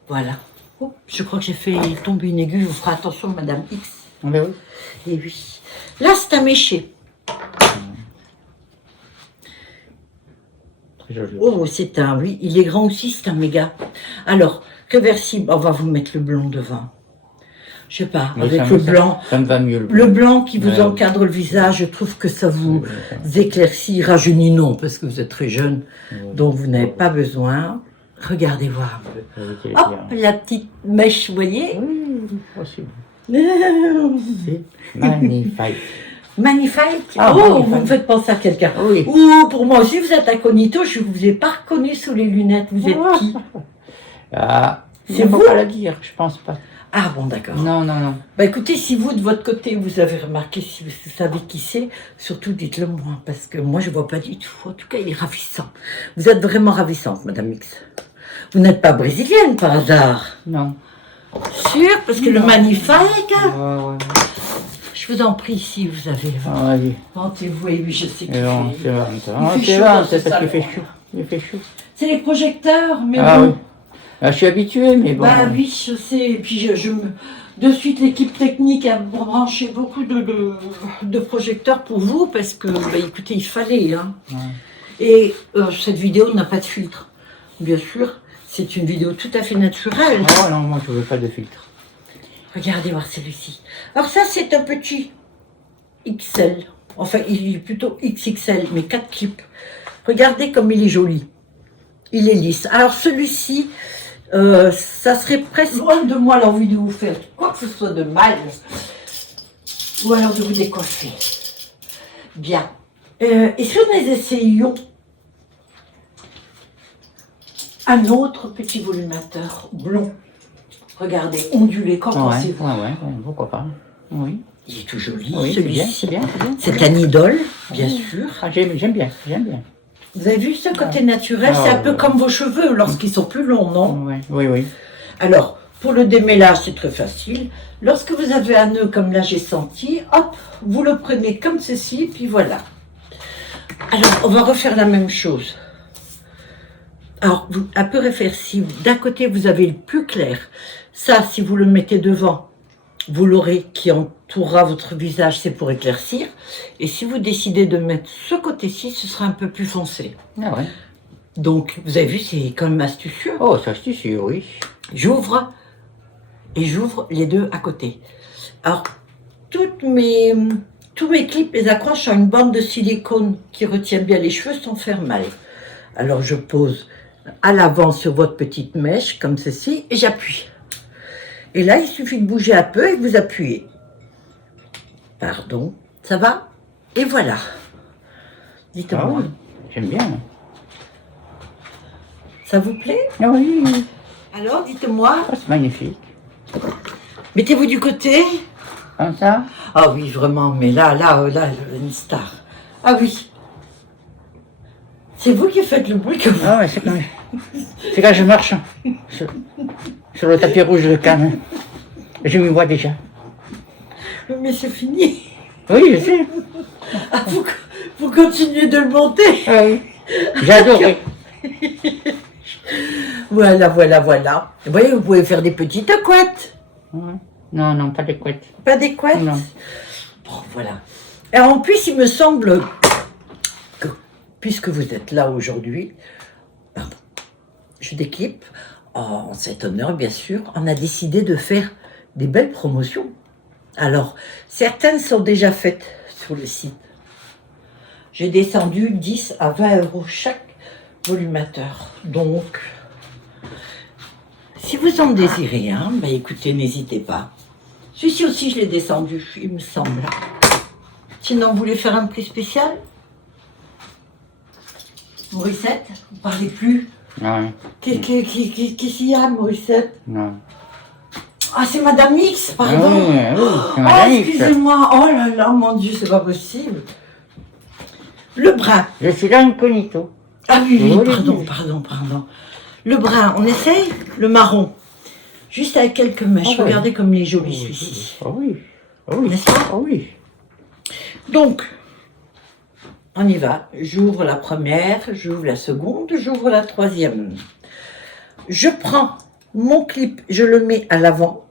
Voilà. Oh, je crois que j'ai fait tomber une aiguille. Vous ferez attention, Madame X. Ah ben oui. Et oui. Là, c'est un méché. Très joli. Oh, c'est un, oui. Il est grand aussi, c'est un méga. Alors, réversible, on va vous mettre le blond devant. Je sais pas, Oui, avec ça le me- blanc. Ça me va mieux. Le blanc qui vous Ouais. encadre le visage, je trouve que ça vous Oui, éclaircit, rajeunit non, parce que vous êtes très jeune, oui. donc vous n'avez Oui. pas besoin. Regardez voir un peu. Oui, c'est Hop, bien. la petite mèche, vous voyez. Oui, possible. C'est magnifique. Magnifique. Ah, Oh, magnifique. vous me faites penser à quelqu'un. Oui. Ou pour moi aussi, vous êtes incognito, je ne vous ai pas reconnu sous les lunettes. Vous êtes qui? Ah, C'est il ne faut vous pas la dire, je pense pas. Ah bon, d'accord. Non, non, non. Bah écoutez, si vous, de votre côté, vous avez remarqué, si vous savez qui c'est, surtout dites-le moi, parce que moi, je ne vois pas du tout. En tout cas, il est ravissant. Vous êtes vraiment ravissante, Madame X. Vous n'êtes pas brésilienne, par hasard? Non. Sûr, parce que le Non. magnifique, Ouais. je vous en prie, si vous avez... Ah, oui. Vantez-vous, et oui, je sais qu'il Et on fait... se vante. Il On fait se chaud dans vante, ce c'est parce qu'il fait salon. chaud. Il fait chaud. C'est les projecteurs, mais Ah bon... oui. Ah, je suis habitué, mais bon. Bah oui, je sais. Et puis de suite, l'équipe technique a branché beaucoup de projecteurs pour vous parce que, bah, écoutez, il fallait. Hein. Ouais. Et cette vidéo n'a pas de filtre. Bien sûr, c'est une vidéo tout à fait naturelle. Oh non, moi je veux pas de filtre. Regardez voir celui-ci. Alors ça, c'est un petit XL. Enfin, il est plutôt XXL, mais 4 clips. Regardez comme il est joli. Il est lisse. Alors celui-ci, ça serait presque loin de moi l'envie de vous faire quoi que ce soit de mal. Ou alors de vous décoiffer. Bien. Et si on essayions un autre petit volumateur blond. Regardez, ondulé, qu'en pensez-vous? Ouais, pourquoi pas. Oui. Il est tout joli, Oui, c'est bien, celui-ci. c'est bien. C'est un idole, bien sûr. Ah, j'aime bien. Vous avez vu ce côté naturel? Ah, C'est un peu ouais. comme vos cheveux lorsqu'ils sont plus longs, non? Oui. Alors, pour le démêlage, c'est très facile. Lorsque vous avez un nœud comme là, j'ai senti, hop, vous le prenez comme ceci, puis voilà. Alors, on va refaire la même chose. Alors, un peu réversible. D'un côté, vous avez le plus clair. Ça, si vous le mettez devant, vous l'aurez qui entourera votre visage, c'est pour éclaircir. Et si vous décidez de mettre ce côté-ci, ce sera un peu plus foncé. Ah ouais. Donc, vous avez vu, c'est quand même astucieux. Oh, ça je suis sûr, oui. J'ouvre et j'ouvre les deux à côté. Alors, tous mes clips, les accroches à une bande de silicone qui retient bien les cheveux sans faire mal. Alors, je pose à l'avant sur votre petite mèche, comme ceci, et j'appuie. Et là, il suffit de bouger un peu et vous appuyez. Pardon, ça va? Et voilà. Dites-moi. Ah oui, j'aime bien. Ça vous plaît? Ah oui, Alors, dites-moi. oh, c'est magnifique. Mettez-vous du côté. Comme ça? Ah oui, vraiment, mais là, une star. Ah oui. C'est vous qui faites le bruit que vous. Ah ouais, c'est quand je marche sur le tapis rouge de Cannes. Je m'y vois déjà. Mais c'est fini. Oui, je sais. Ah, vous continuez de le monter. Ah oui. J'ai adoré. Voilà. Vous voyez, vous pouvez faire des petites couettes. Ouais. Non, non, pas des couettes. Pas des couettes? Non. Bon, voilà. Et en plus, il me semble que, puisque vous êtes là aujourd'hui, pardon, je déclipe, en cet honneur, bien sûr, on a décidé de faire des belles promotions. Alors, certaines sont déjà faites sur le site. J'ai descendu 10 à 20 euros chaque volumateur. Donc, si vous en désirez un, bah écoutez, n'hésitez pas. Celui-ci aussi, je l'ai descendu, il me semble. Sinon, vous voulez faire un prix spécial? Morissette, vous ne parlez plus. Non, Qu'est-ce qu'il y a, Morissette? non. Ah, c'est Madame X, Ah pardon. oui, oui, c'est Oh, Madame X. excusez-moi. Oh là là, mon Dieu, c'est pas possible. Le brun. Je suis là incognito. Ah oui, Oui, pardon. Le brun, on essaye? Le marron. Juste avec quelques mèches. Ah ouais. Regardez comme il est joli, celui-ci. Ah oui, ah oui. N'est-ce pas? Ah oui. Donc, on y va. J'ouvre la première, j'ouvre la seconde, j'ouvre la troisième. Je prends mon clip, je le mets à l'avant.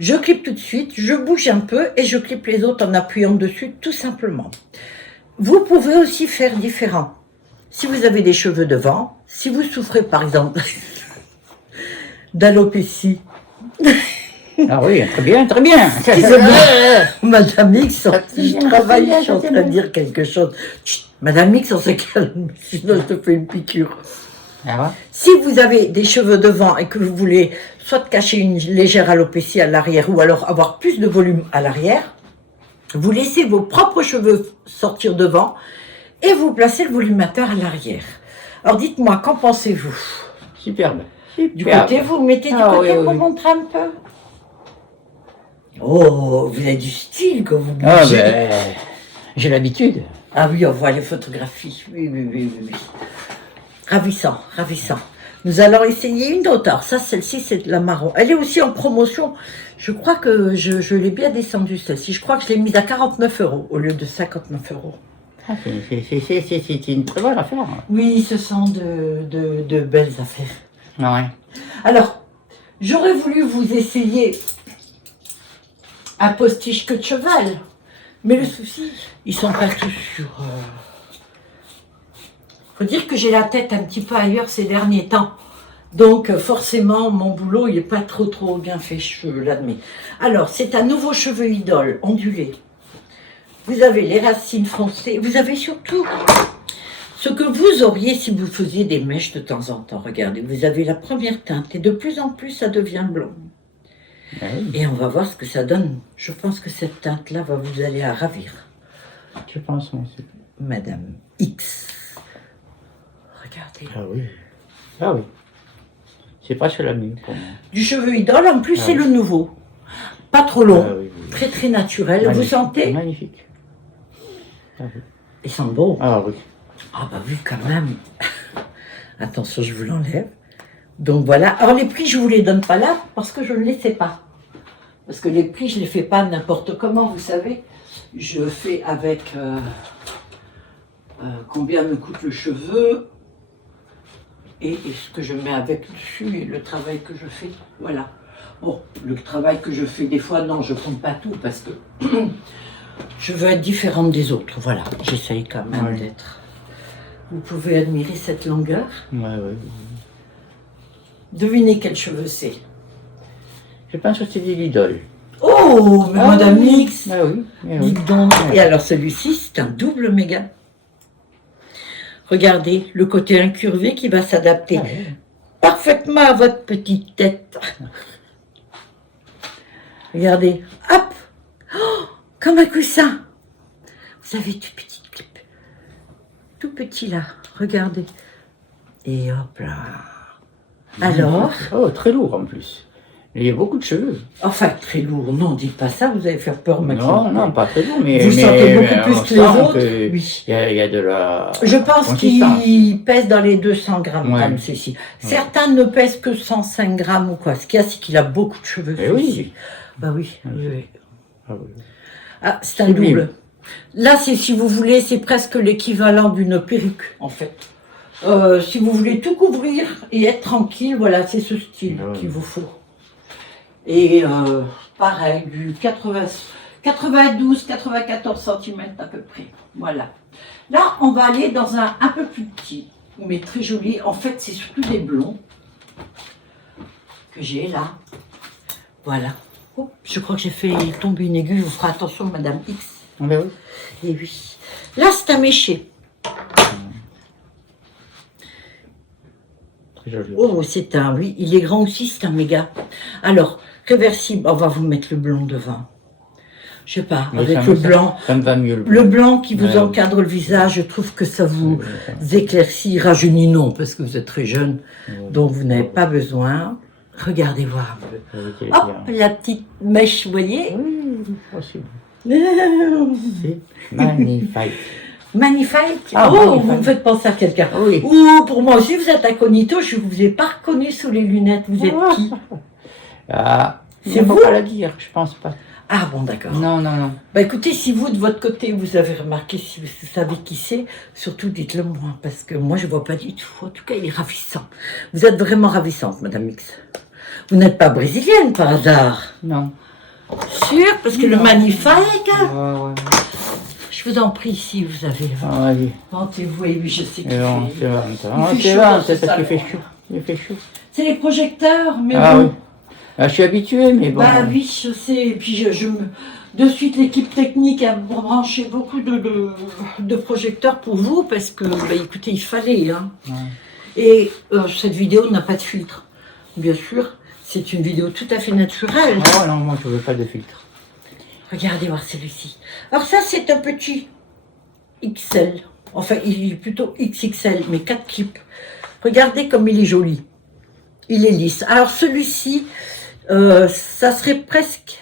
Je clip tout de suite, je bouge un peu et je clip les autres en appuyant dessus tout simplement. Vous pouvez aussi faire différent. Si vous avez des cheveux devant, si vous souffrez par exemple d'alopécie, Ah oui, très bien, très bien. Madame X, si je bien, travaille, très bien, je suis en très train de bien. dire quelque chose. Chut, Madame X, on se calme, sinon je te fais une piqûre. Ah ouais. Si vous avez des cheveux devant et que vous voulez soit cacher une légère alopécie à l'arrière ou alors avoir plus de volume à l'arrière, vous laissez vos propres cheveux sortir devant et vous placez le volumateur à l'arrière. Alors dites-moi, qu'en pensez-vous? Superbe. Du côté, vous mettez du Ah côté oui, pour oui. montrer un peu. Oh, vous avez du style quand vous bougez. Ah ben, j'ai l'habitude. Ah oui, on voit les photographies. Oui. Ravissant. Nous allons essayer une autre. Alors ça, celle-ci, c'est de la marron. Elle est aussi en promotion. Je crois que je l'ai bien descendue, celle-ci. Je crois que je l'ai mise à 49 euros au lieu de 59 euros. Ah, c'est une très bonne affaire. Oui, ce sont de belles affaires. Ouais. Alors, j'aurais voulu vous essayer un postiche queue de cheval. Mais le souci, ils sont pas tous sur... Faut dire que j'ai la tête un petit peu ailleurs ces derniers temps. Donc forcément, mon boulot, il n'est pas trop bien fait, je l'admets. Alors, c'est un nouveau cheveu idole, ondulé. Vous avez les racines foncées. Vous avez surtout ce que vous auriez si vous faisiez des mèches de temps en temps. Regardez, vous avez la première teinte et de plus en plus, ça devient blond. Ah oui, Et on va voir ce que ça donne. Je pense que cette teinte-là va vous aller à ravir. je pense, moi aussi. Madame X. Regardez. Ah oui. Ah oui. C'est pas sur la mine pour moi. Du cheveu idole, en plus Ah c'est oui. le nouveau. Pas trop long, Ah oui, oui. très naturel. Vous Magnifique. sentez? Magnifique. Ah oui. Ils sont beaux. Ah oui. Ah bah oui, quand même. Attention, je vous l'enlève. Donc voilà. Alors les prix, je ne vous les donne pas là parce que je ne les sais pas. Parce que les prix, je ne les fais pas n'importe comment, vous savez. Je fais avec combien me coûte le cheveu et ce que je mets avec dessus et le travail que je fais. Voilà. Bon, le travail que je fais des fois, non, je compte pas tout parce que je veux être différente des autres. Voilà, j'essaye quand même Oui. d'être. Vous pouvez admirer cette longueur. Ouais. Devinez quels cheveux c'est. Je pense que c'est des Lidl. Oh, mais Madame oui. X, Ah oui, oui. dites donc. Et alors celui-ci, c'est un double méga. Regardez, le côté incurvé qui va s'adapter Ah oui. parfaitement à votre petite tête. Regardez, hop, oh, comme un coussin. Vous avez tout petit clip, tout petit là, regardez. Et hop là. Alors, Oh, très lourd en plus. Il y a beaucoup de cheveux. enfin très lourd, non, dites pas ça, vous allez faire peur maintenant. Non, pas très lourd, mais... Vous sentez beaucoup plus on que les sent autres. que Oui. Il y a de la Je pense consistance. qu'il pèse dans les 200 grammes, Ouais. comme ceci. Certains ne pèsent que 105 grammes ou quoi. Ce qu'il y a, c'est qu'il a beaucoup de cheveux. Eh oui. celui-ci. Bah oui. oui. Ah oui. Ah, c'est un Sublime. double. Là, c'est, si vous voulez, c'est presque l'équivalent d'une perruque, en fait. Si vous voulez tout couvrir et être tranquille, voilà, c'est ce style Ouais. qu'il vous faut. Et pareil, du 92, 94 cm à peu près. Voilà. Là, on va aller dans un peu plus petit, mais très joli. En fait, c'est surtout des blonds que j'ai là. Voilà. Oh, je crois que j'ai fait tomber une aiguille. Je vous ferai attention, Madame X. Ah ben oui. Et oui. Là, c'est un méché. Très joli. Oh, c'est un, oui. Il est grand aussi, c'est un méga. Alors, réversible, on va vous mettre le blond devant. Je sais pas, Oui, avec ça le me- blanc. Ça me va mieux le Le blanc qui vous Ouais. encadre le visage, je trouve que ça vous Ouais. éclaircit, rajeunit non, parce que vous êtes très jeune, Ouais. donc vous n'avez pas besoin. Regardez voir un peu. Avec les Hop, biens. la petite mèche, vous voyez. Oui, possible. C'est magnifique. Magnifique. Ah, Oh, magnifique. vous me faites penser à quelqu'un. Oui. Ou pour moi aussi, vous êtes incognito, je ne vous ai pas reconnu sous les lunettes. Vous êtes qui? Ah, C'est c'est vous vous pas la dire, je pense pas. Ah bon, d'accord. Non. Bah écoutez, si vous, de votre côté, vous avez remarqué, si vous savez qui c'est, surtout dites-le moi, parce que moi, je ne vois pas du tout. En tout cas, il est ravissant. Vous êtes vraiment ravissante, Madame X. Vous n'êtes pas brésilienne, par hasard? Non. Sûr, parce que le Non. magnifique, Ouais. je vous en prie, si vous avez... Ah, oui. Vantez-vous, et oui, je sais qu'il Et on fait... se vante. il On fait se chaud dans vante, ce c'est parce qu'il fait salon. chaud. Il fait chaud. C'est les projecteurs, mais Ah bon... oui. Ah, je suis habitué, mais bon. Bah oui, je sais. Et puis de suite, l'équipe technique a branché beaucoup de projecteurs pour vous parce que, bah, écoutez, il fallait. Hein. Ouais. Et cette vidéo n'a pas de filtre. Bien sûr, c'est une vidéo tout à fait naturelle. Oh non, moi je veux pas de filtre. Regardez voir celui-ci. Alors ça, c'est un petit XL. Enfin, il est plutôt XXL, mais 4 clips. Regardez comme il est joli. Il est lisse. Alors celui-ci, ça serait presque